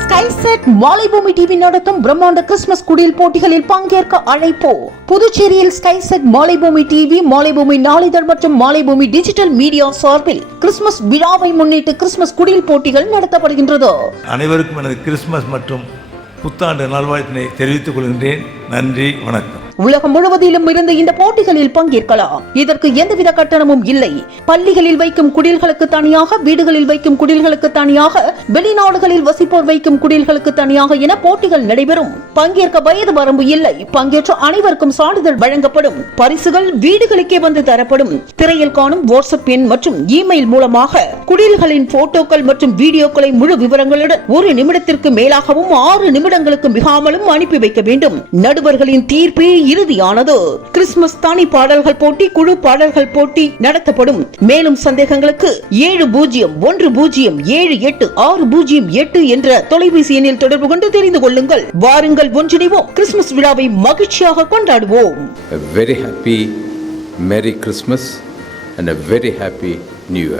ஸ்கைசெட் மாலைபூமி TV நடத்தும் பிரம்மாண்ட Christmas குடியில் போட்டிகளில் பங்கேற்க அழைப்போ. புதுச்சேரியில் ஸ்கைசெட் மாலைபூமி டிவி மாலைபூமி நாளிதழ் மற்றும் மாலைபூமி டிஜிட்டல் மீடியா சார்பில் கிறிஸ்துமஸ் விழாவை முன்னிட்டு கிறிஸ்துமஸ் குடியில் போட்டிகள் நடத்தப்படுகின்றது. அனைவருக்கும் எனது கிறிஸ்துமஸ் மற்றும் புத்தாண்டு நல்வாழ்த்தினை தெரிவித்துக் கொள்கின்றேன். நன்றி வணக்கம். உலகம் முழுவதிலும் இருந்து இந்த போட்டிகளில் பங்கேற்கலாம். இதற்கு எந்தவித கட்டணமும் இல்லை. பள்ளிகளில் வைக்கும் குடில்களுக்கு தனியாக வீடுகளில் வைக்கும் குடில்களுக்கு தனியாக வெளிநாடுகளில் வசிப்போர் வைக்கும் குடில்களுக்கு தனியாக என போட்டிகள் நடைபெறும். பங்கேற்க வயது வரம்பு இல்லை. பங்கேற்ற அனைவருக்கும் சான்றிதழ் வழங்கப்படும். பரிசுகள் வீடுகளுக்கே வந்து தரப்படும். திரையில் காணும் வாட்ஸ்அப் எண் மற்றும் இமெயில் மூலமாக குடில்களின் போட்டோக்கள் மற்றும் வீடியோக்களை முழு விவரங்களுடன் ஒரு நிமிடத்திற்கு மேலாகவும் ஆறு நிமிடங்களுக்கு மிகாமலும் அனுப்பி வைக்க வேண்டும். நடுவர்களின் தீர்ப்பே இறுதியானது. கிறிஸ்துமஸ் தானி பாடல்கள் போட்டி குழு பாடல்கள் போட்டி நடத்தப்படும். மேலும் சந்தேகங்களுக்கு ஏழு பூஜ்ஜியம் ஒன்று பூஜ்ஜியம் ஏழு எட்டு ஆறு பூஜ்ஜியம் எட்டு என்ற தொலைபேசி எண்ணில் தொடர்பு கொண்டு தெரிந்து கொள்ளுங்கள். வாருங்கள் ஒன்றிணைவோம். கிறிஸ்துமஸ் விழாவை மகிழ்ச்சியாக கொண்டாடுவோம். Very happy merry Christmas and and a very happy New